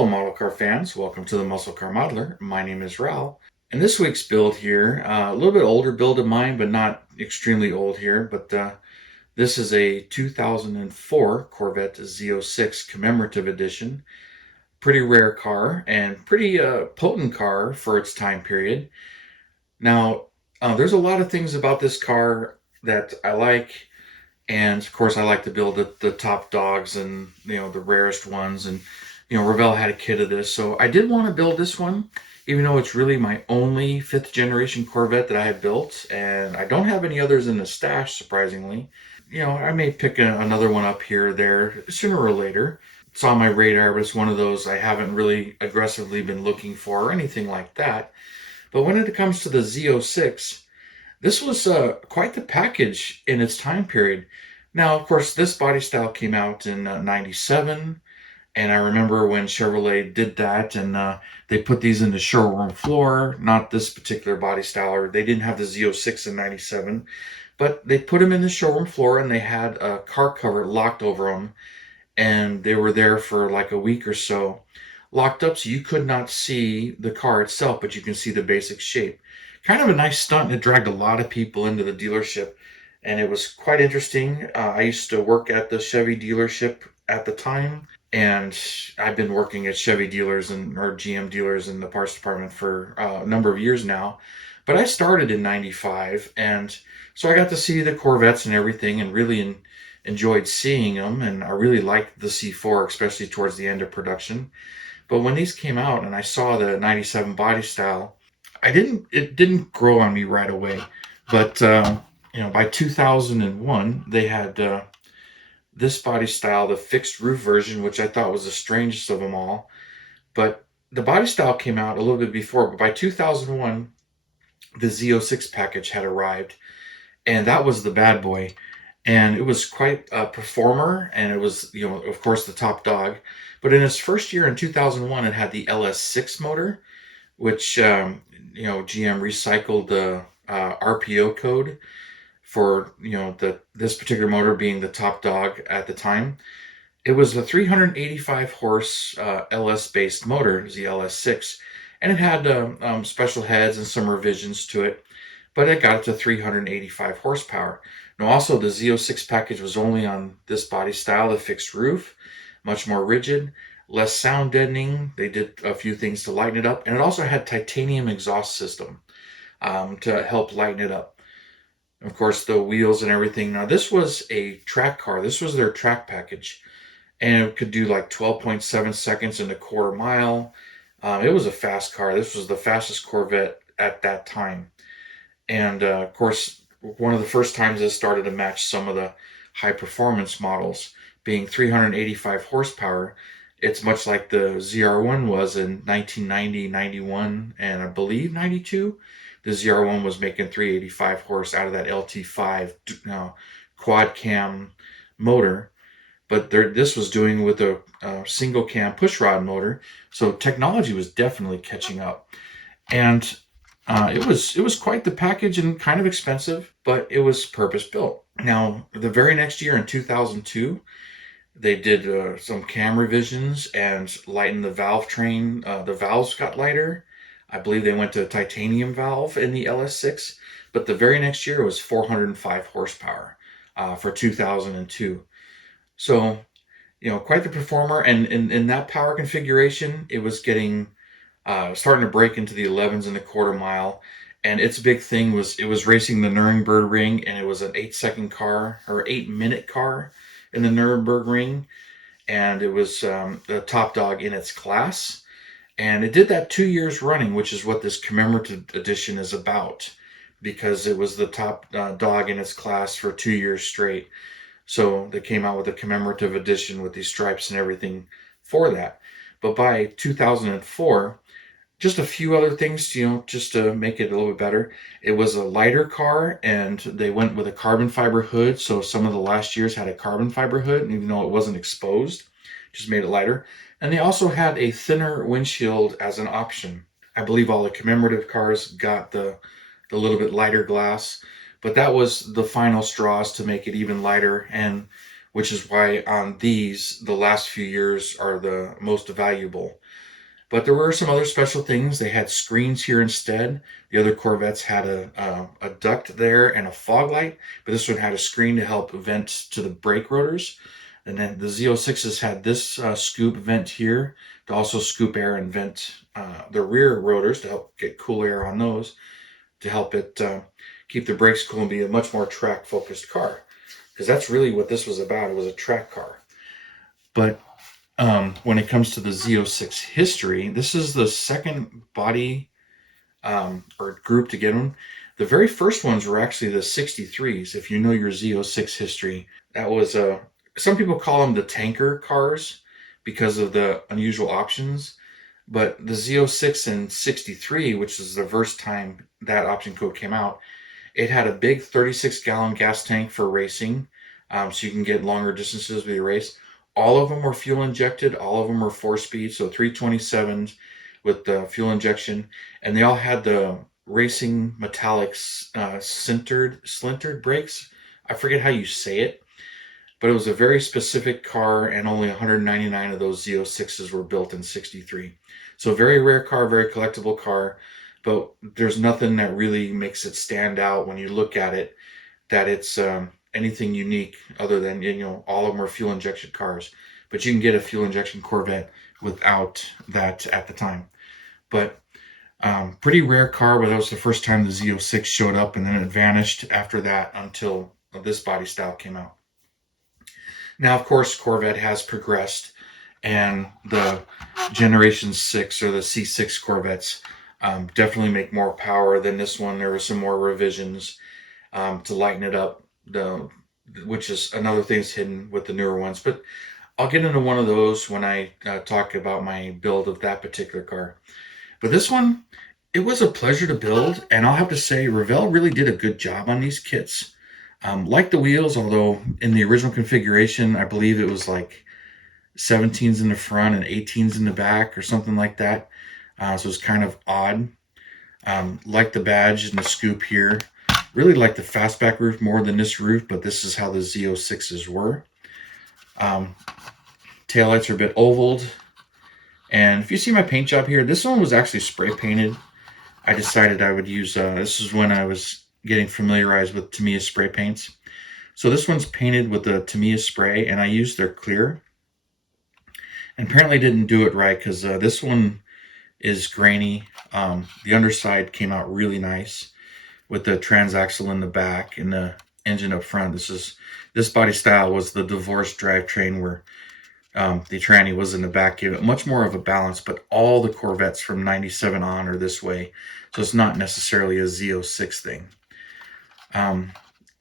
Hello model car fans, welcome to the Muscle Car Modeler. My name is Revell. And this week's build here, a little bit older build of mine, but not extremely old here. But this is a 2004 Corvette Z06 Commemorative Edition. Pretty rare car and pretty potent car for its time period. Now, there's a lot of things about this car that I like. And of course, I like to build the top dogs and the rarest ones. And Revell had a kit of this, so I did want to build this one, even though it's really my only fifth generation Corvette that I have built, and I don't have any others in the stash, surprisingly. I may pick another one up here or there sooner or later. It's on my radar, but it's one of those I haven't really aggressively been looking for or anything like that. But when it comes to the Z06, this was quite the package in its time period. Now, of course, this body style came out in '97, and I remember when Chevrolet did that, and they put these in the showroom floor. Not this particular body style, or they didn't have the Z06 in '97, but they put them in the showroom floor, and they had a car cover locked over them, and they were there for like a week or so, locked up, so you could not see the car itself, but you can see the basic shape. Kind of a nice stunt, and it dragged a lot of people into the dealership, and it was quite interesting. I used to work at the Chevy dealership at the time, and I've been working at Chevy dealers or GM dealers in the parts department for a number of years now. But I started in '95, and so I got to see the Corvettes and everything, and really enjoyed seeing them. And I really liked the C4, especially towards the end of production. But when these came out, and I saw the '97 body style, it didn't grow on me right away. But by 2001, they had this body style, the fixed roof version, which I thought was the strangest of them all. But the body style came out a little bit before, but by 2001, the Z06 package had arrived, and that was the bad boy. And it was quite a performer, and it was, of course, the top dog. But in its first year in 2001, it had the LS6 motor, which GM recycled the RPO code for this particular motor being the top dog at the time. It was a 385 horse LS based motor, the LS6, and it had special heads and some revisions to it, but it got it to 385 horsepower. Now, also the Z06 package was only on this body style, the fixed roof, much more rigid, less sound deadening. They did a few things to lighten it up, and it also had titanium exhaust system to help lighten it up. Of course, the wheels and everything. Now, this was a track car. This was their track package, and it could do like 12.7 seconds in a quarter mile. It was a fast car. This was the fastest Corvette at that time. And of course, one of the first times it started to match some of the high performance models, being 385 horsepower. It's much like the ZR1 was in 1990, 91, and I believe 92. The ZR1 was making 385 horse out of that LT5 quad cam motor, but this was doing with a single cam pushrod motor. So technology was definitely catching up, and it was quite the package and kind of expensive, but it was purpose built. Now, the very next year in 2002, they did some cam revisions and lightened the valve train. The valves got lighter. I believe they went to a titanium valve in the LS6, but the very next year was 405 horsepower for 2002. So, quite the performer. And in that power configuration, it was getting starting to break into the 11s in the quarter mile. And its big thing was it was racing the Nürburgring, and it was an 8-second car or 8-minute car in the Nürburgring, and it was the top dog in its class. And it did that 2 years running, which is what this commemorative edition is about, because it was the top dog in its class for 2 years straight. So they came out with a commemorative edition with these stripes and everything for that. But by 2004, just a few other things, just to make it a little bit better. It was a lighter car, and they went with a carbon fiber hood. So some of the last years had a carbon fiber hood, and even though it wasn't exposed, just made it lighter. And they also had a thinner windshield as an option. I believe all the commemorative cars got the little bit lighter glass, but that was the final straws to make it even lighter, and which is why on these, the last few years are the most valuable. But there were some other special things. They had screens here instead. The other Corvettes had a duct there and a fog light, but this one had a screen to help vent to the brake rotors. And then the Z06s had this scoop vent here to also scoop air and vent the rear rotors to help get cool air on those, to help it keep the brakes cool and be a much more track focused car. Because that's really what this was about. It was a track car. But when it comes to the Z06 history, this is the second body or group to get them. The very first ones were actually the 63s. If you know your Z06 history, that was some people call them the tanker cars because of the unusual options. But the Z06 and 63, which is the first time that option code came out, it had a big 36-gallon gas tank for racing, so you can get longer distances with your race. All of them were fuel injected. All of them were 4-speed, so 327s with the fuel injection, and they all had the racing metallics splintered brakes. I forget how you say it, but it was a very specific car, and only 199 of those Z06s were built in 63. So very rare car, very collectible car, but there's nothing that really makes it stand out when you look at it, that it's anything unique other than, all of them are fuel injection cars. But you can get a fuel injection Corvette without that at the time. But pretty rare car, but that was the first time the Z06 showed up, and then it vanished after that until this body style came out. Now, of course, Corvette has progressed, and the Generation 6 or the C6 Corvettes definitely make more power than this one. There were some more revisions to lighten it up, which is another thing that's hidden with the newer ones. But I'll get into one of those when I talk about my build of that particular car. But this one, it was a pleasure to build, and I'll have to say Revell really did a good job on these kits. Like the wheels, although in the original configuration, I believe it was like 17s in the front and 18s in the back or something like that. So it's kind of odd. Like the badge and the scoop here. Really like the fastback roof more than this roof, but this is how the Z06s were. Taillights are a bit ovaled. And if you see my paint job here, this one was actually spray painted. I decided I would use, this is when I was getting familiarized with Tamiya spray paints. So this one's painted with the Tamiya spray, and I used their clear. And apparently didn't do it right, because this one is grainy. The underside came out really nice with the transaxle in the back and the engine up front. This body style was the divorced drivetrain, where the tranny was in the back, gave it much more of a balance, but all the Corvettes from 97 on are this way, so it's not necessarily a Z06 thing.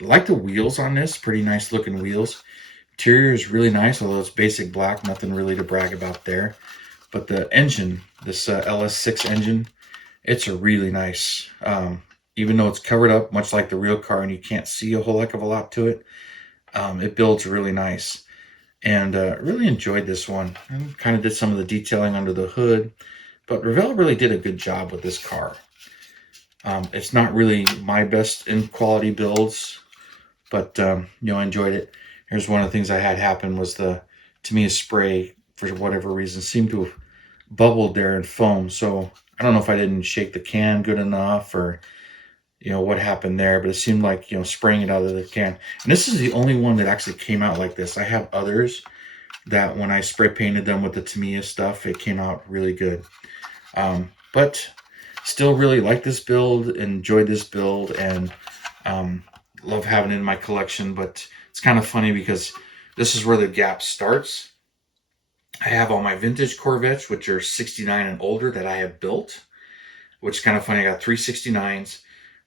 Like the wheels on this, pretty nice looking wheels. Interior is really nice, although it's basic black, nothing really to brag about there. But the engine, this LS6 engine, it's a really nice, even though it's covered up much like the real car and you can't see a whole heck of a lot to it, it builds really nice. And really enjoyed this one. I kind of did some of the detailing under the hood, but Revell really did a good job with this car. It's not really my best in quality builds, but I enjoyed it. Here's one of the things I had happen was the Tamiya spray, for whatever reason, seemed to have bubbled there and foam. So I don't know if I didn't shake the can good enough, or what happened there, but it seemed like spraying it out of the can. And this is the only one that actually came out like this. I have others that when I spray painted them with the Tamiya stuff, it came out really good. But still really like this build, enjoyed this build, and love having it in my collection. But it's kind of funny because this is where the gap starts. I have all my vintage Corvettes, which are 69 and older, that I have built, which is kind of funny. I got 3 69s.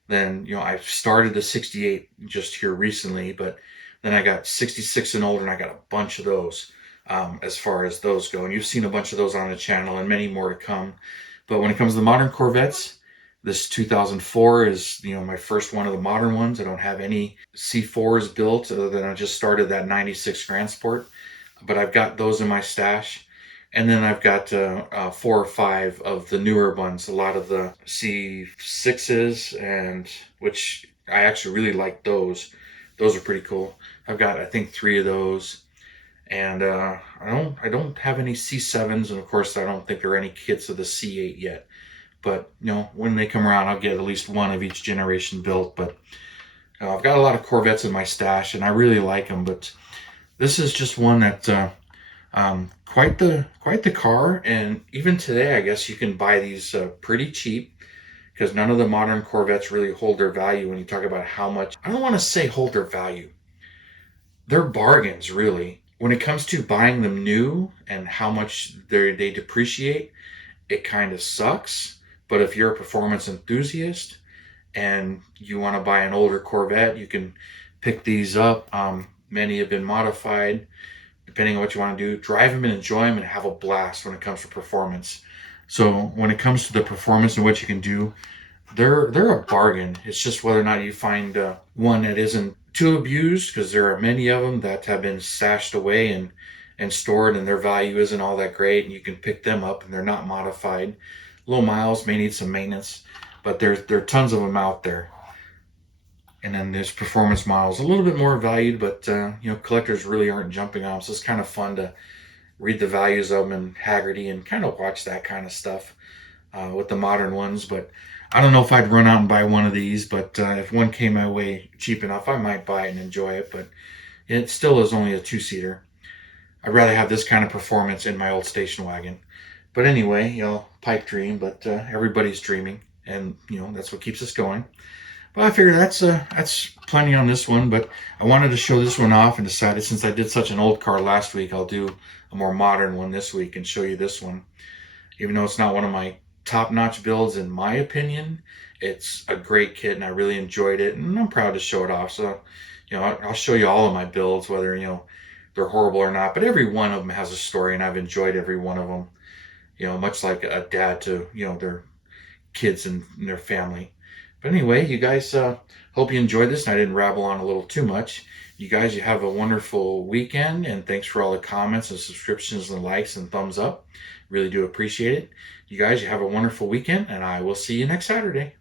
Then, I've started the 68 just here recently, but then I got 66 and older, and I got a bunch of those as far as those go. And you've seen a bunch of those on the channel and many more to come. But when it comes to the modern Corvettes, this 2004 is, my first one of the modern ones. I don't have any C4s built other than I just started that 96 Grand Sport. But I've got those in my stash. And then I've got 4 or 5 of the newer ones, a lot of the C6s, and which I actually really like those. Those are pretty cool. I've got, I think, 3 of those. And I don't have any C7s, and of course I don't think there are any kits of the C8 yet. But when they come around, I'll get at least one of each generation built. But I've got a lot of Corvettes in my stash, and I really like them. But this is just one that quite the car. And even today, I guess you can buy these pretty cheap, because none of the modern Corvettes really hold their value. When you talk about how much, I don't want to say hold their value. They're bargains, really. When it comes to buying them new and how much they depreciate, it kind of sucks. But if you're a performance enthusiast and you want to buy an older Corvette, you can pick these up. Many have been modified, depending on what you want to do. Drive them and enjoy them and have a blast when it comes to performance. So when it comes to the performance and what you can do, they're a bargain. It's just whether or not you find one that isn't too abused, because there are many of them that have been stashed away and stored, and their value isn't all that great. And you can pick them up, and they're not modified. Low miles, may need some maintenance, but there are tons of them out there. And then there's performance models, a little bit more valued, but collectors really aren't jumping on them. So it's kind of fun to read the values of them in Haggerty and kind of watch that kind of stuff with the modern ones. But I don't know if I'd run out and buy one of these, but if one came my way cheap enough, I might buy it and enjoy it. But it still is only a two-seater. I'd rather have this kind of performance in my old station wagon. But anyway, pipe dream, but everybody's dreaming, and that's what keeps us going. But I figured that's plenty on this one. But I wanted to show this one off, and decided, since I did such an old car last week, I'll do a more modern one this week and show you this one. Even though it's not one of my top-notch builds in my opinion, it's a great kit, and I really enjoyed it, and I'm proud to show it off. So I'll show you all of my builds, whether they're horrible or not. But every one of them has a story, and I've enjoyed every one of them. Much like a dad to their kids and their family. But anyway, you guys, hope you enjoyed this, and I didn't rabble on a little too much. You guys, you have a wonderful weekend, and thanks for all the comments and subscriptions and likes and thumbs up. Really do appreciate it. You guys, you have a wonderful weekend, and I will see you next Saturday.